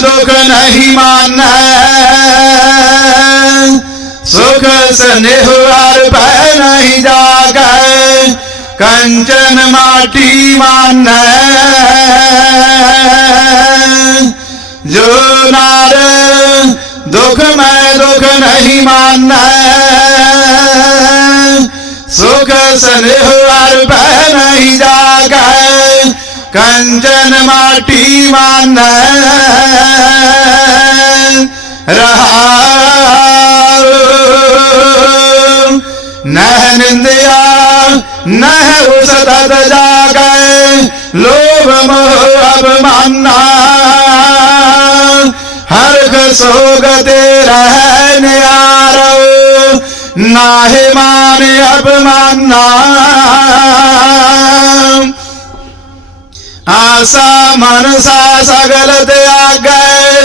ਮੈਂ ਦੁਖ ਨਹੀਂ ਮਾਨੈ ਸੁਖ ਸਨੇਹ ਹਰ ਪੈ ਨਹੀਂ ਜਾਗੈ ਕੰਚਨ ਮਾਟੀ ਮਾਨੈ ਜੋ ਨਾਰ ਦੁਖ ਮੈਂ ਦੁਖ ਨਹੀਂ ਮਾਨੈ ਸੁਖ ਸਨੇਹ ਹਰ ਪੈ ਨਹੀਂ ਜਾਗੈ ਨਹਿ ਨਿੰਦਿਆ ਨਹਿ ਉਸ ਤਦ ਜਾਗੈ ਲੋਭ ਮੋਹ ਅਭਮਾਨਾ ਹਰਖ ਸੋਗ ਤੇ ਰਹਿ ਨਿਆਰੋ। ਨਾਹਿ ਮਾਨ ਅਭਮਾਨਾ। ਆਸਾ ਮਨਸਾ ਸਗਲ ਤੇ ਤਿਆਗੈ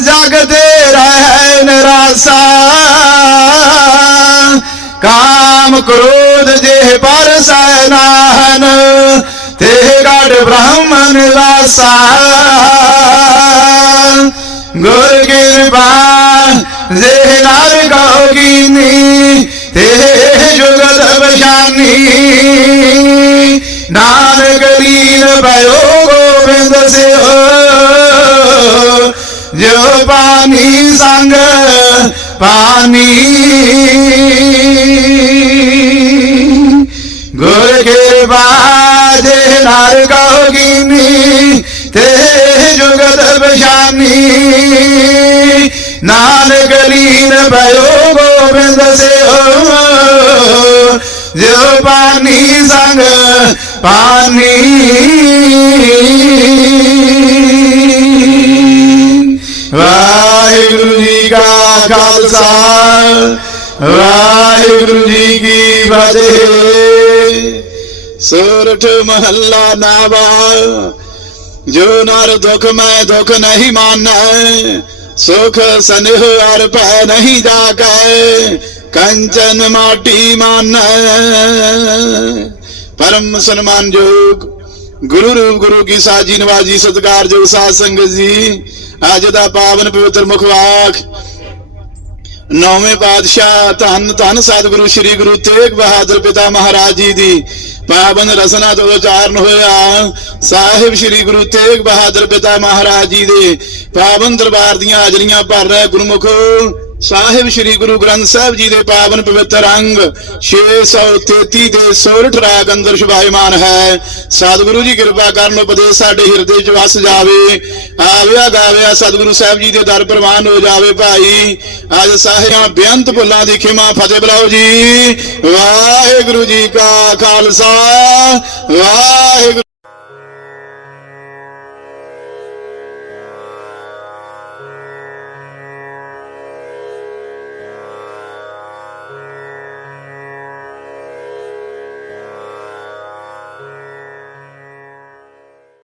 ਜਗ ਤੇ ਰਹਿ ਨਿਰਾਸਾ। ਕਾਮ ਕ੍ਰੋਧ ਜੇ ਪਰਸੈ ਨਾਹਨ ਤੇ ਗੜ ਬ੍ਰਹਮ ਨਿਵਾਸਾ ਗੁਰ ਕਿਰਪਾ ਜੇ ਨਰ ਗੋਗੀਨੀ ਤੇ ਜੁਗਤ ਬਸ਼ਾਨੀ ਨਾਨਕ ਲੀਨ ਭਇਓ ਗੋਬਿੰਦ ਸਿਓ ਜੋ ਪਾਣੀ ਸੰਗ ਪਾਣੀ। ਜੁਗਤ ਬਸ਼ਾਨੀ। ਨਾਨਕ ਲੀਨ ਭਇਓ ਗੋਬਿੰਦ ਸਿਓ। ਜੋ ਪਾਣੀ ਸੰਗ ਪਾਣੀ ਵਾਹਿਗੁਰੂ ਜੀ ਕਾ ਖਾਲਸਾ, ਵਾਹਿਗੁਰੂ ਜੀ ਕੀ ਫਤਿਹ। ਸੋਰਠ ਮਹੱਲਾ ਨਾਵਾ ਜੋ ਨਰ ਦੁਖ ਮੈਂ ਦੁਖ ਨਹੀਂ ਮਾਨੈ, ਸੁਖ ਸਨੇਹ ਅਰ ਪੈ ਨਹੀਂ ਜਾਗੈ, ਕੰਚਨ ਮਾਟੀ ਮਾਨੈ। ਪਰਮ ਸਨਮਾਨਯੋਗ ਗੁਰੂ ਰੂਪ ਗੁਰੂ ਕੀ ਸਾਜੀ ਨਵਾਜੀ ਸਤਿਕਾਰਯੋਗ ਸਾਧ ਸੰਗਤ ਜੀ, ਅੱਜ ਦਾ ਪਾਵਨ ਪਵਿੱਤਰ ਮੁਖਵਾਕ ਨੌਵੇਂ ਪਾਤਸ਼ਾਹ ਧੰਨ ਧੰਨ ਸਤਿਗੁਰੂ, ਸ੍ਰੀ ਗੁਰੂ ਤੇਗ ਬਹਾਦਰ ਪਿਤਾ ਮਹਾਰਾਜ ਜੀ ਦੀ ਪਾਵਨ ਰਸਨਾ ਤੋਂ ਉਚਾਰਨ ਹੋਇਆ। ਸਾਹਿਬ ਸ੍ਰੀ ਗੁਰੂ ਤੇਗ ਬਹਾਦਰ ਪਿਤਾ ਮਹਾਰਾਜ ਜੀ ਦੇ ਪਾਵਨ ਦਰਬਾਰ ਦੀਆਂ ਹਾਜ਼ਰੀਆਂ ਭਰ ਰਿਹਾ ਗੁਰਮੁਖ ਸਾਹਿਬ ਸ੍ਰੀ ਗੁਰੂ ਗ੍ਰੰਥ ਸਾਹਿਬ ਜੀ ਦੇ ਪਾਵਨ ਪਵਿੱਤਰ ਅੰਗ 633 ਦੇ ਸੋਰਠ ਰਾਗ ਅੰਦਰ ਸ਼ੁਭਾਇਮਾਨ ਹੈ। ਸਤਿਗੁਰੂ ਜੀ ਕਿਰਪਾ ਕਰਨ ਉਪਦੇਸ਼ ਸਾਡੇ ਹਿਰਦੇ 'ਚ ਵਸ ਜਾਵੇ। ਆਵਿਆ ਗਾਵਿਆ ਸਤਿਗੁਰੂ ਸਾਹਿਬ ਜੀ ਦੇ ਦਰ ਪ੍ਰਵਾਨ ਹੋ ਜਾਵੇ ਭਾਈ। ਅੱਜ ਸਾਹਿਬਾਂ ਬੇਅੰਤ ਭੁੱਲਾਂ ਦੀ ਖਿਮਾ ਫਤਿਹ ਬੁਲਾਓ ਜੀ। ਵਾਹਿਗੁਰੂ ਜੀ ਕਾ ਖਾਲਸਾ, ਵਾਹਿਗੁਰੂ